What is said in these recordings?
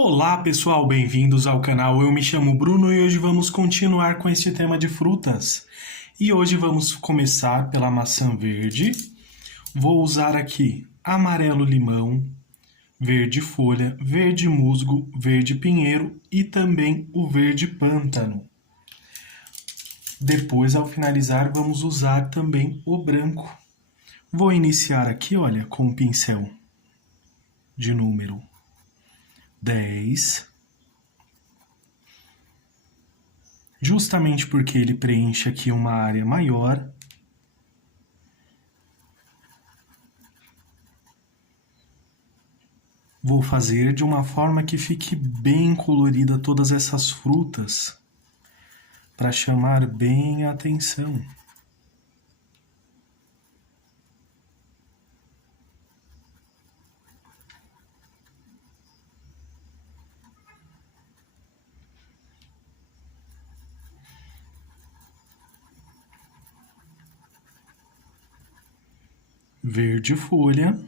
Olá pessoal, bem-vindos ao canal. Eu me chamo Bruno e hoje vamos continuar com este tema de frutas. E hoje vamos começar pela maçã verde. Vou usar aqui amarelo limão, verde folha, verde musgo, verde pinheiro e também o verde pântano. Depois, ao finalizar, vamos usar também o branco. Vou iniciar aqui, olha, com o pincel de número 10. Justamente porque ele preenche aqui uma área maior. Vou fazer de uma forma que fique bem colorida todas essas frutas, para chamar bem a atenção. Verde folha.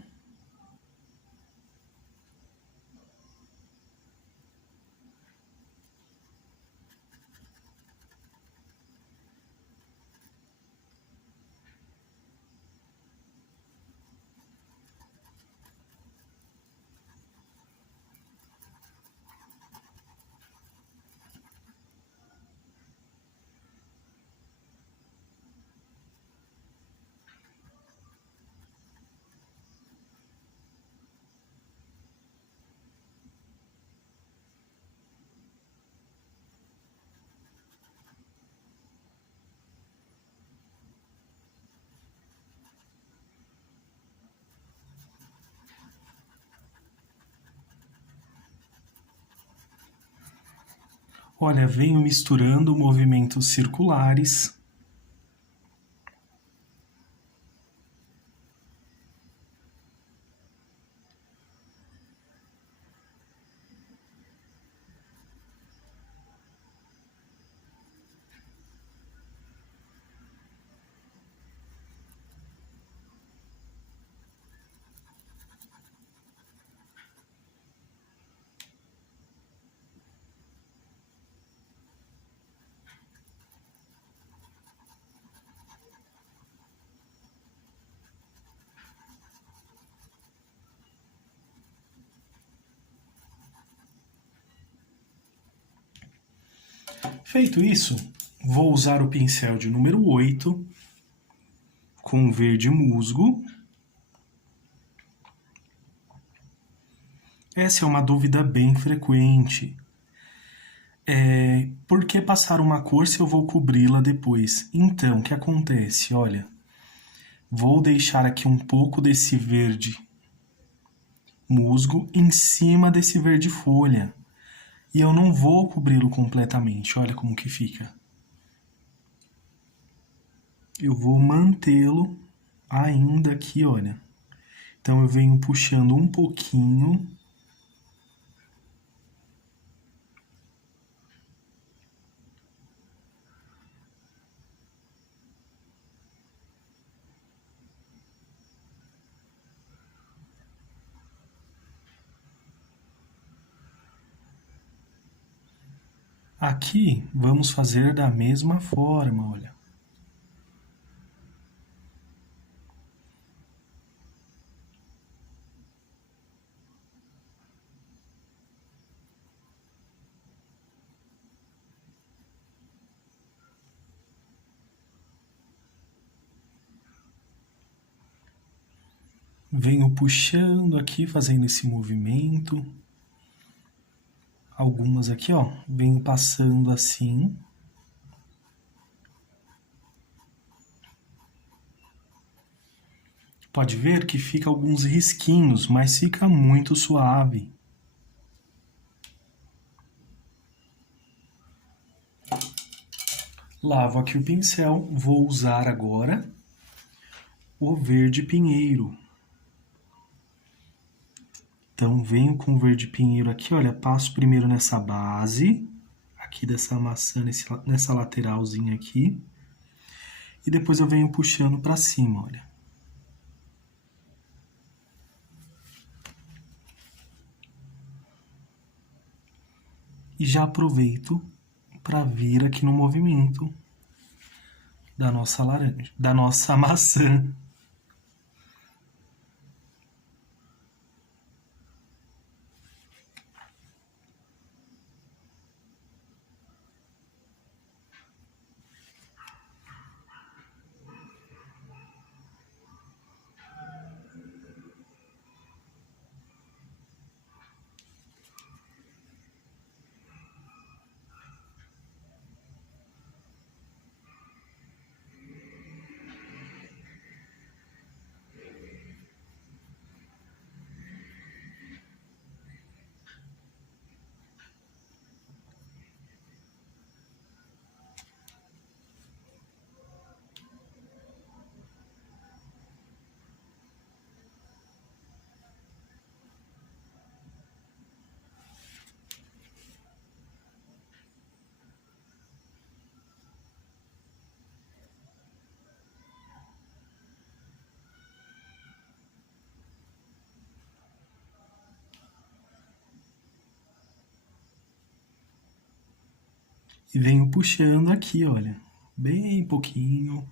Olha, venho misturando movimentos circulares. Feito isso, vou usar o pincel de número 8 com verde musgo. Essa é uma dúvida bem frequente. Por que passar uma cor se eu vou cobri-la depois? Então, o que acontece? Olha, vou deixar aqui um pouco desse verde musgo em cima desse verde folha. E eu não vou cobri-lo completamente. Olha como que fica. Eu vou mantê-lo ainda aqui, olha. Então eu venho puxando um pouquinho. Aqui, vamos fazer da mesma forma, olha. Venho puxando aqui, fazendo esse movimento. Algumas aqui, ó, venho passando assim. Pode ver que fica alguns risquinhos, mas fica muito suave. Lavo aqui o pincel, vou usar agora o verde pinheiro. Então, venho com o verde pinheiro aqui, olha, passo primeiro nessa base, aqui dessa maçã, nessa lateralzinha aqui. E depois eu venho puxando para cima, olha. E já aproveito para vir aqui no movimento da nossa laranja, da nossa maçã. E venho puxando aqui, olha, bem pouquinho.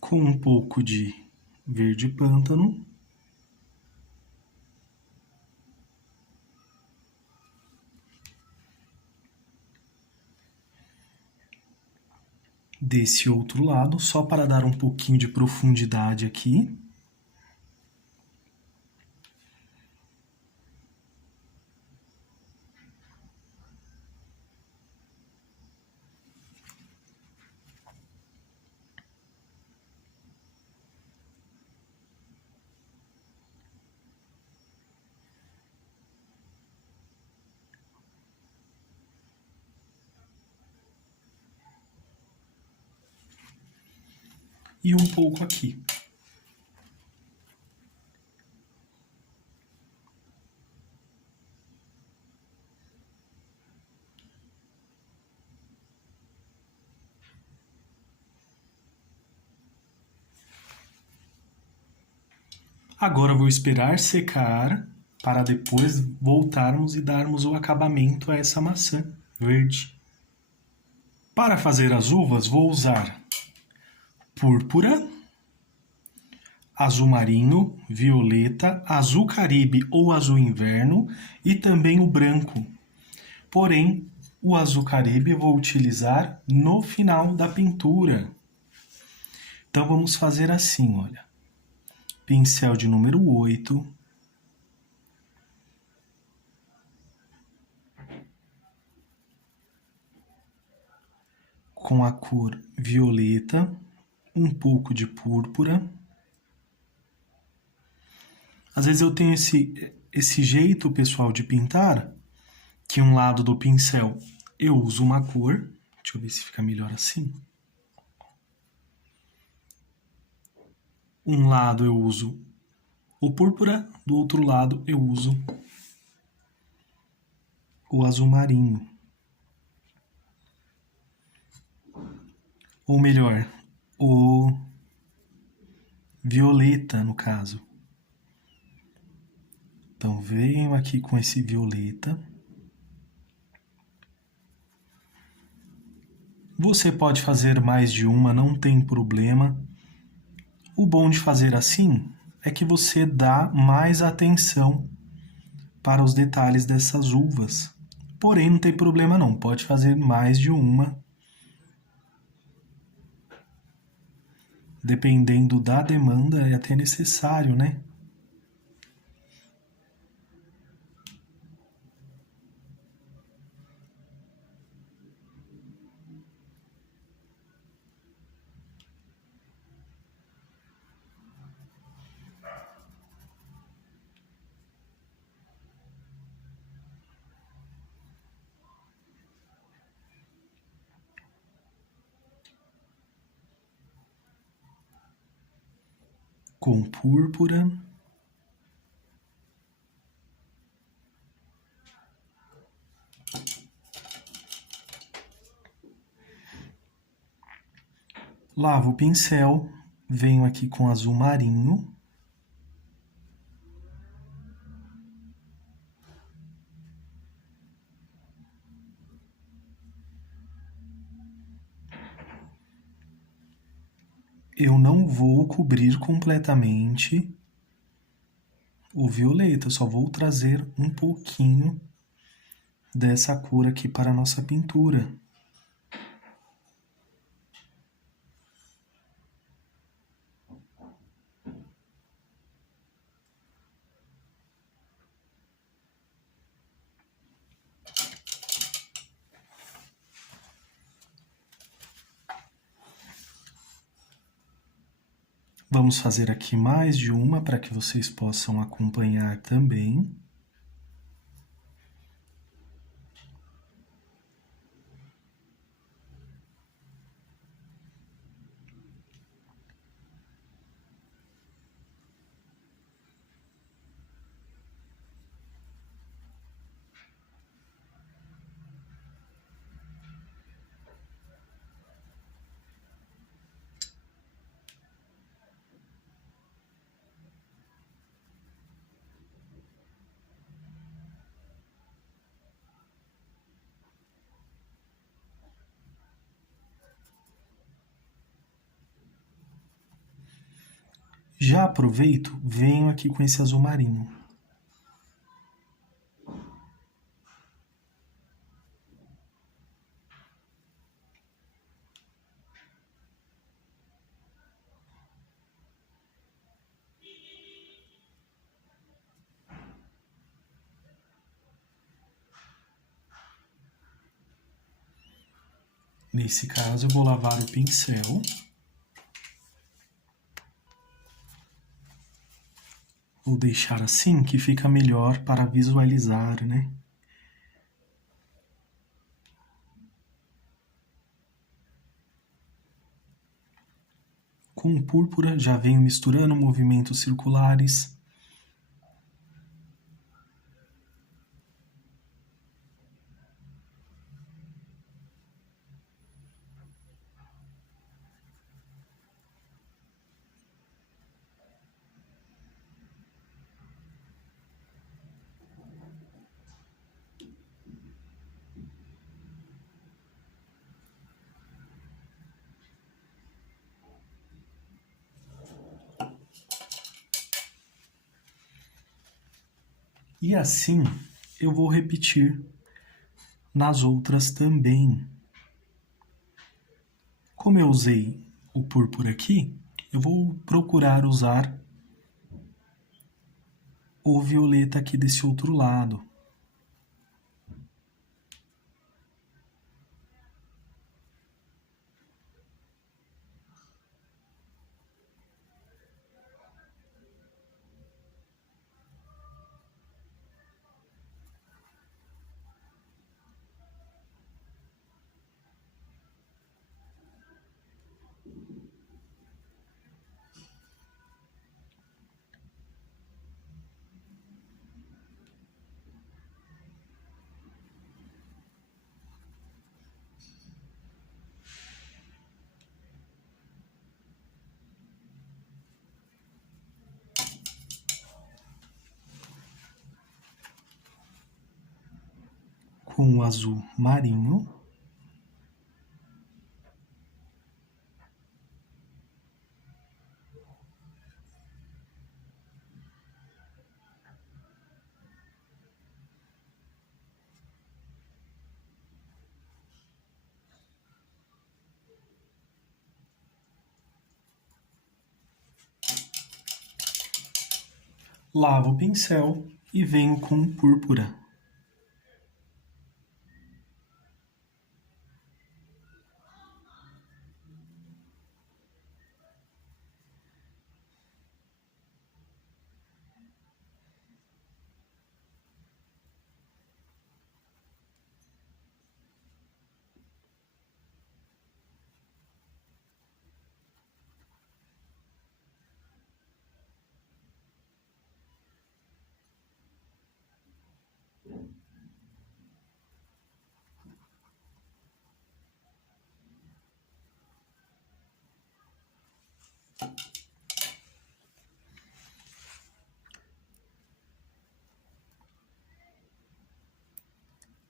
Com um pouco de verde pântano. Desse outro lado, só para dar um pouquinho de profundidade aqui. E um pouco aqui. Agora vou esperar secar para depois voltarmos e darmos o acabamento a essa maçã verde. Para fazer as uvas vou usar púrpura, azul marinho, violeta, azul caribe ou azul inverno e também o branco. Porém, o azul caribe eu vou utilizar no final da pintura. Então vamos fazer assim, olha. Pincel de número 8. Com a cor violeta, um pouco de púrpura. Às vezes eu tenho esse jeito, pessoal, de pintar, que um lado do pincel eu uso uma cor. Deixa eu ver se fica melhor assim. Um lado eu uso o púrpura, do outro lado eu uso o azul marinho. Ou melhor, o violeta, no caso. Então, venho aqui com esse violeta. Você pode fazer mais de uma, não tem problema. O bom de fazer assim é que você dá mais atenção para os detalhes dessas uvas. Porém, não tem problema não, pode fazer mais de uma. Dependendo da demanda, é até necessário, né? com púrpura, lavo o pincel, venho aqui com azul marinho, eu não vou cobrir completamente o violeta, só vou trazer um pouquinho dessa cor aqui para a nossa pintura. Vamos fazer aqui mais de uma para que vocês possam acompanhar também. Já aproveito, venho aqui com esse azul marinho. Nesse caso, eu vou lavar o pincel. Vou deixar assim que fica melhor para visualizar, né? Com púrpura, já venho misturando movimentos circulares. E assim eu vou repetir nas outras também. Como eu usei o púrpura aqui, eu vou procurar usar o violeta aqui desse outro lado. Com o azul marinho. Lavo o pincel e venho com púrpura.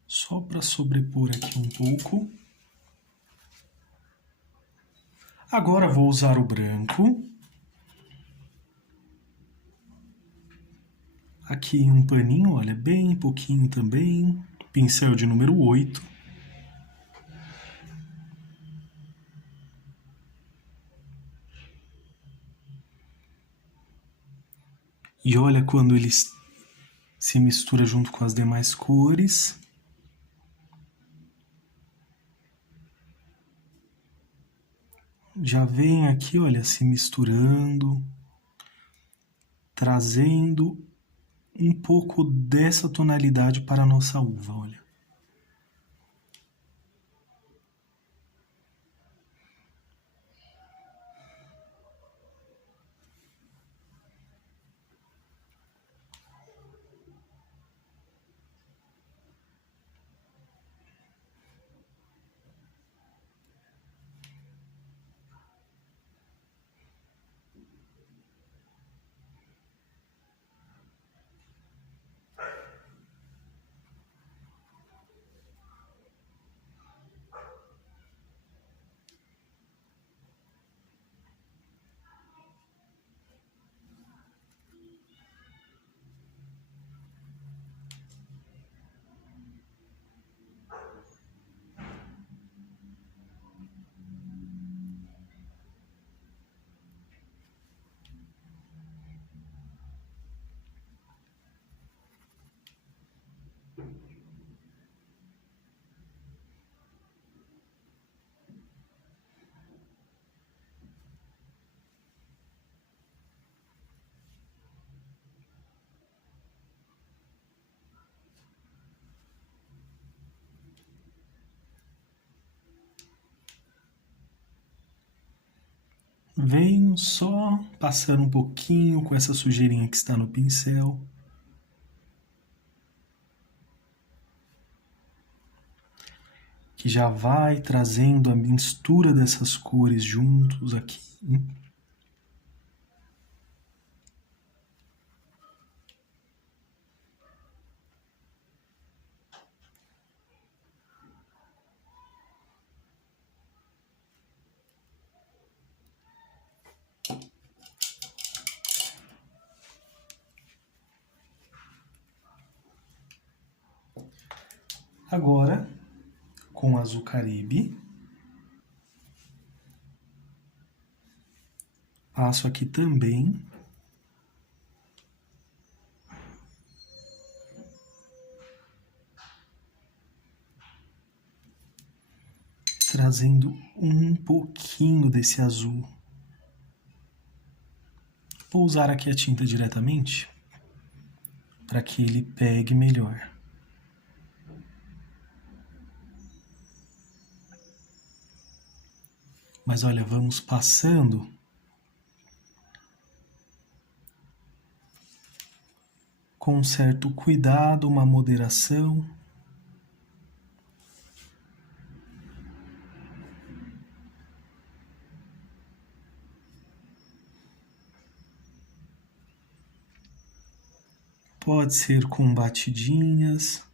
Só para sobrepor aqui um pouco. Agora vou usar o branco. Aqui um paninho, olha, bem pouquinho também. Pincel de número 8. E olha quando ele se mistura junto com as demais cores. Já vem aqui, olha, se misturando, trazendo um pouco dessa tonalidade para a nossa uva, olha. Venho só passar um pouquinho com essa sujeirinha que está no pincel. Que já vai trazendo a mistura dessas cores juntos aqui. Agora, com azul Caribe, passo aqui também trazendo um pouquinho desse azul. Vou usar aqui a tinta diretamente para que ele pegue melhor. Mas olha, vamos passando com um certo cuidado, uma moderação. Pode ser com batidinhas.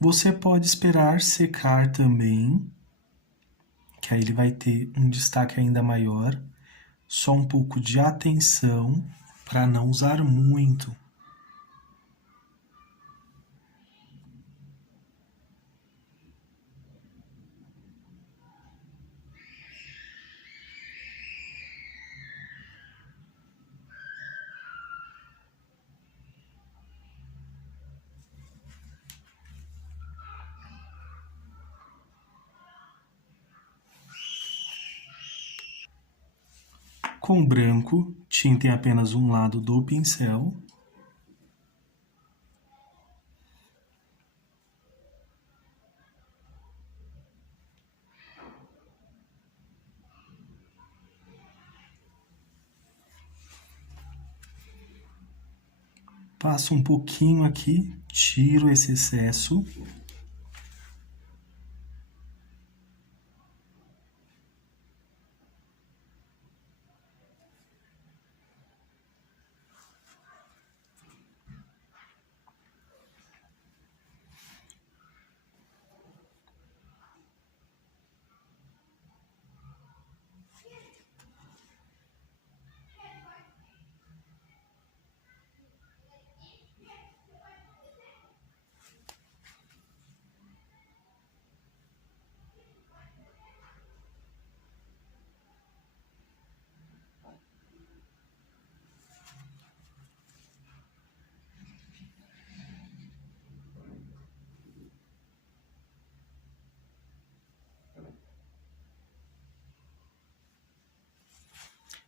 Você pode esperar secar também, que aí ele vai ter um destaque ainda maior. Só um pouco de atenção para não usar muito. Com branco, tinta em apenas um lado do pincel. Passo um pouquinho aqui, tiro esse excesso.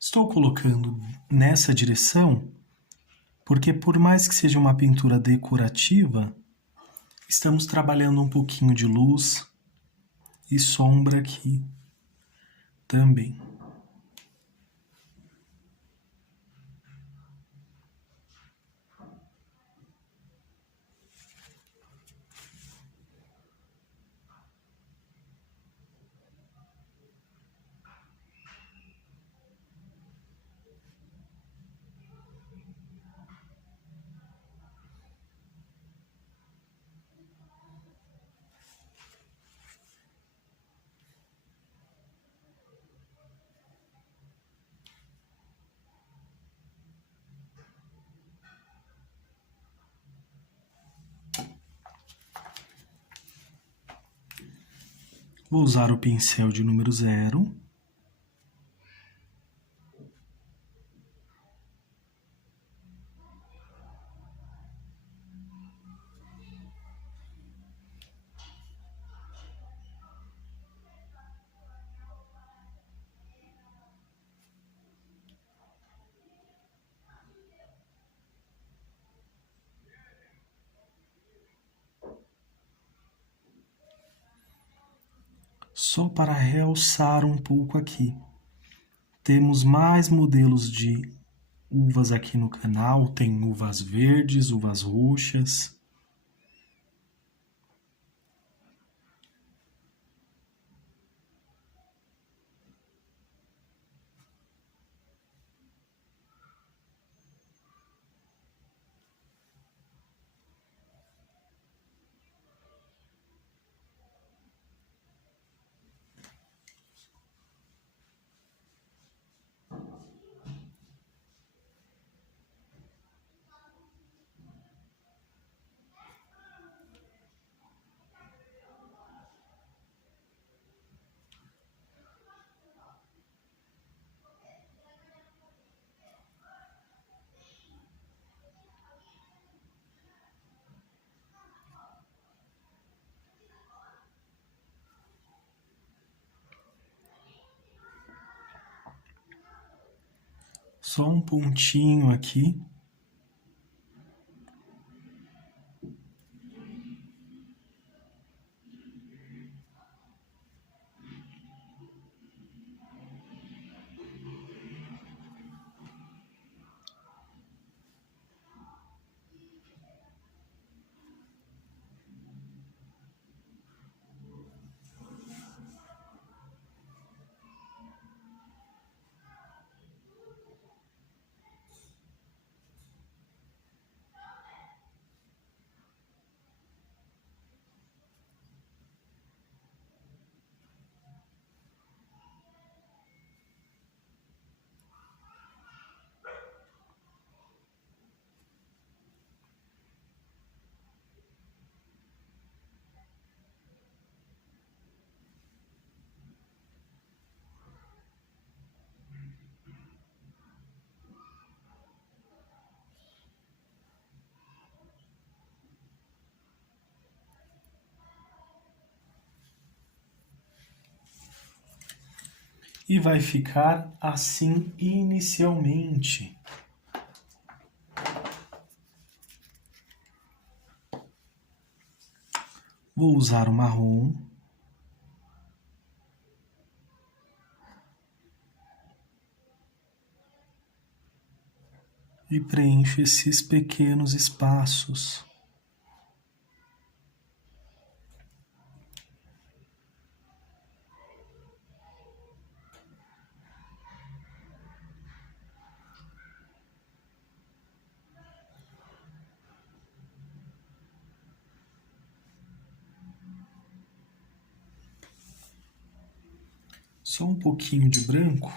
Estou colocando nessa direção porque, por mais que seja uma pintura decorativa, estamos trabalhando um pouquinho de luz e sombra aqui também. Vou usar o pincel de número 0. Só para realçar um pouco aqui. Temos mais modelos de uvas aqui no canal, tem uvas verdes, uvas roxas. Só um pontinho aqui. E vai ficar assim inicialmente. Vou usar o marrom. e preencho esses pequenos espaços. Só um pouquinho de branco.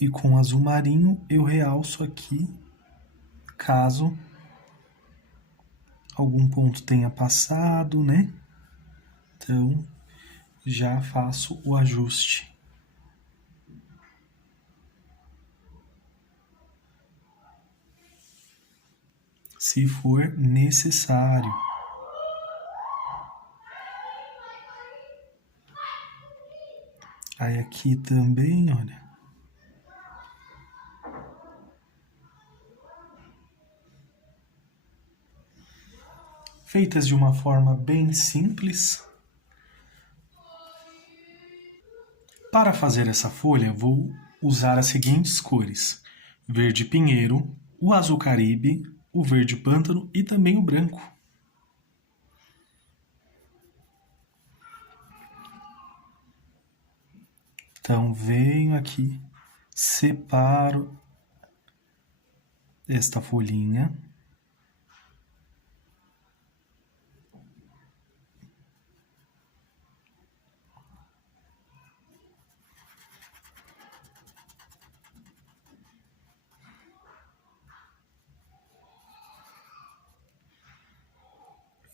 E com azul marinho eu realço aqui, caso algum ponto tenha passado, né? Então, já faço o ajuste. Se for necessário. Aí aqui também, olha. Feitas de uma forma bem simples. Para fazer essa folha, vou usar as seguintes cores: verde pinheiro, o azul caribe, o verde pântano e também o branco. Então, venho aqui, separo esta folhinha.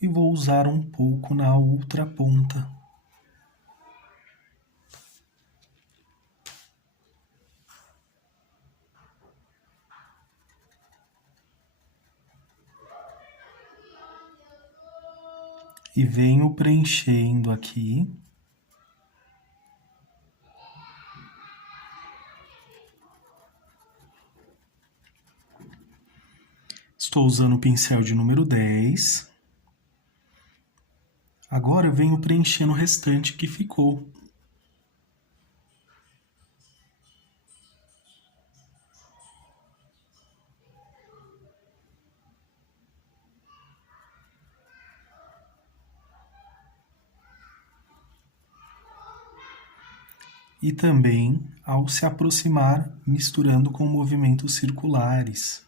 E vou usar um pouco na outra ponta. E venho preenchendo aqui. Estou usando o pincel de número 10. Agora eu venho preenchendo o restante que ficou. E também ao se aproximar, misturando com movimentos circulares.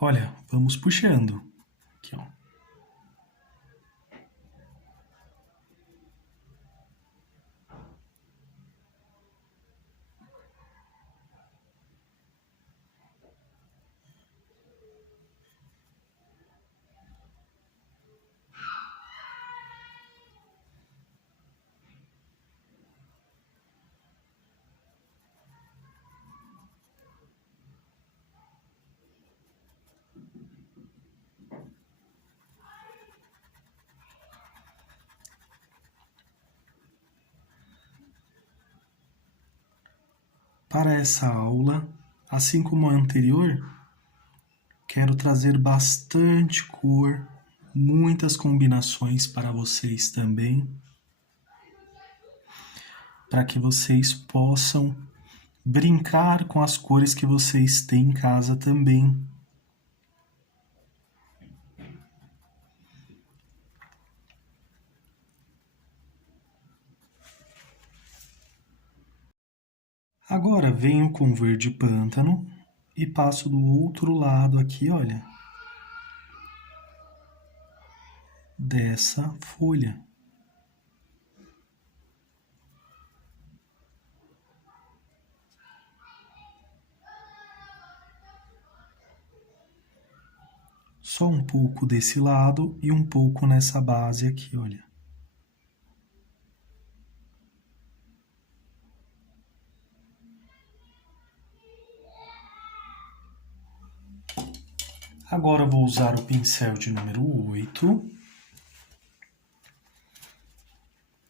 Olha, vamos puxando. Aqui, ó. Para essa aula, assim como a anterior, quero trazer bastante cor, muitas combinações para vocês também, para que vocês possam brincar com as cores que vocês têm em casa também. Agora venho com verde pântano e passo do outro lado aqui, olha, dessa folha. Só um pouco desse lado e um pouco nessa base aqui, olha. Agora eu vou usar o pincel de número 8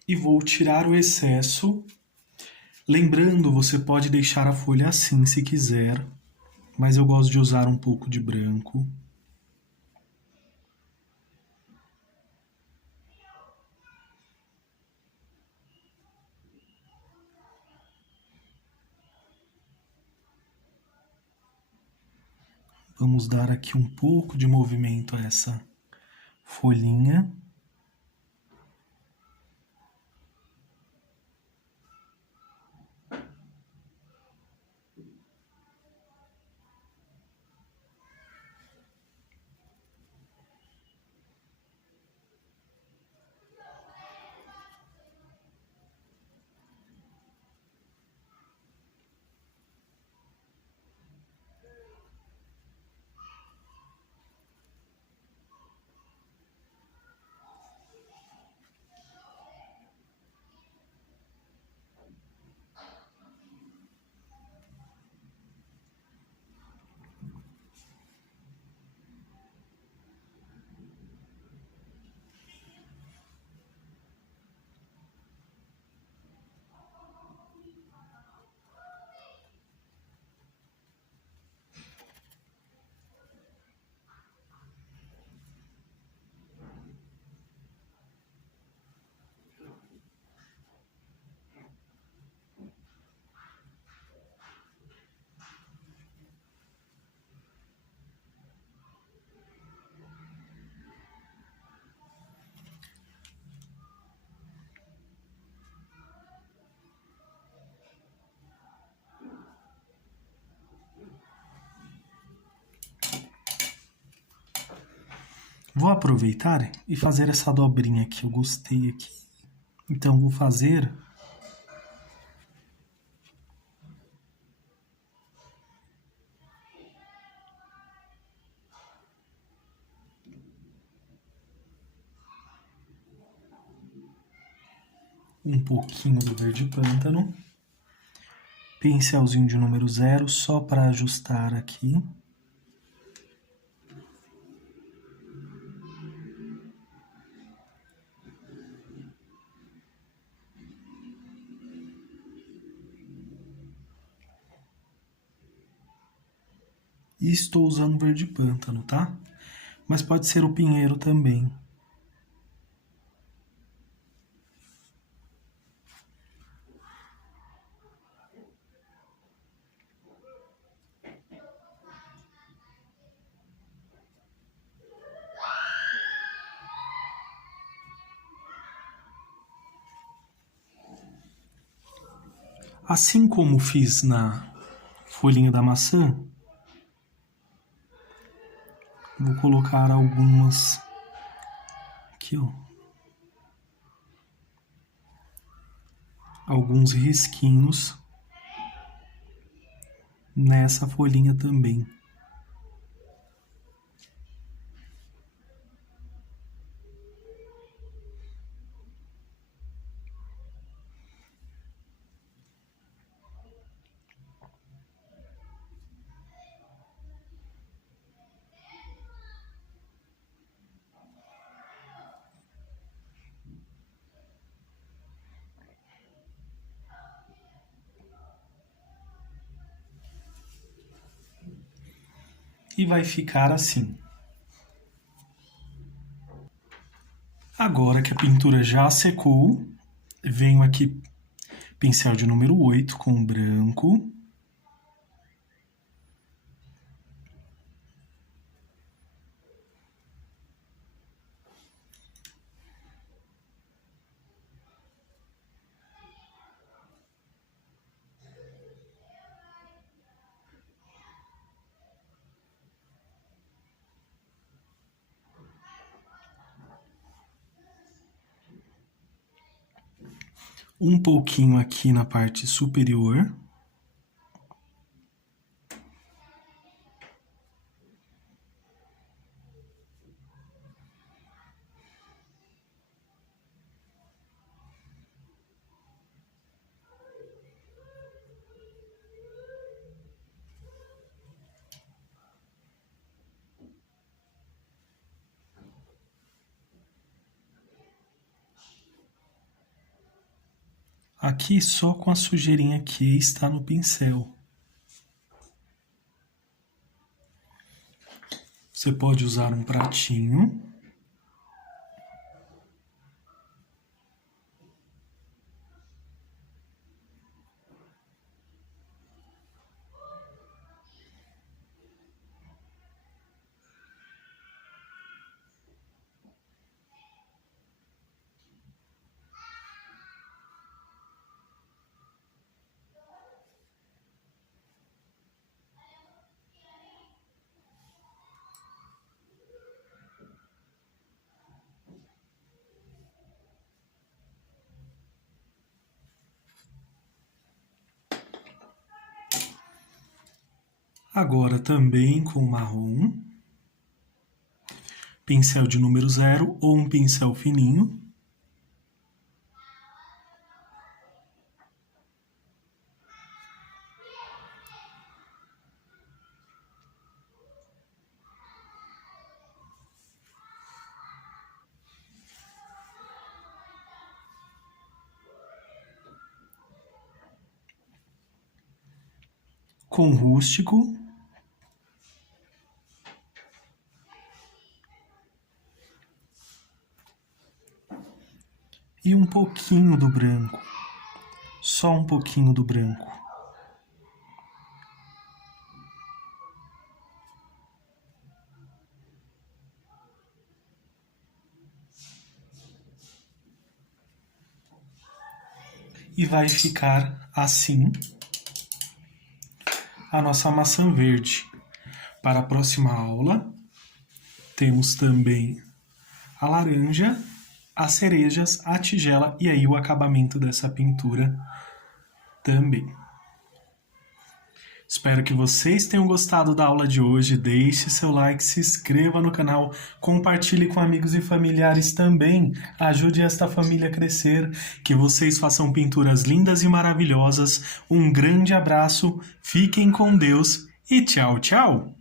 e vou tirar o excesso. Lembrando, você pode deixar a folha assim se quiser, mas eu gosto de usar um pouco de branco. Vamos dar aqui um pouco de movimento a essa folhinha. Vou aproveitar e fazer essa dobrinha aqui, eu gostei aqui. Então, vou fazer um pouquinho do verde pântano. Pincelzinho de número 0, só para ajustar aqui. E estou usando verde pântano, tá? Mas pode ser o pinheiro também. Assim como fiz na folhinha da maçã, vou colocar algumas aqui, ó. Alguns risquinhos nessa folhinha também. E vai ficar assim. Agora que a pintura já secou, venho aqui, pincel de número 8 com branco. Um pouquinho aqui na parte superior. Aqui só com a sujeirinha que está no pincel. Você pode usar um pratinho. Agora também com marrom, pincel de número 0 ou um pincel fininho. Com rústico. E um pouquinho do branco, só um pouquinho do branco. E vai ficar assim a nossa maçã verde. Para a próxima aula, temos também a laranja, as cerejas, a tigela e aí o acabamento dessa pintura também. Espero que vocês tenham gostado da aula de hoje. Deixe seu like, se inscreva no canal, compartilhe com amigos e familiares também. Ajude esta família a crescer. Que vocês façam pinturas lindas e maravilhosas. Um grande abraço, fiquem com Deus e tchau, tchau!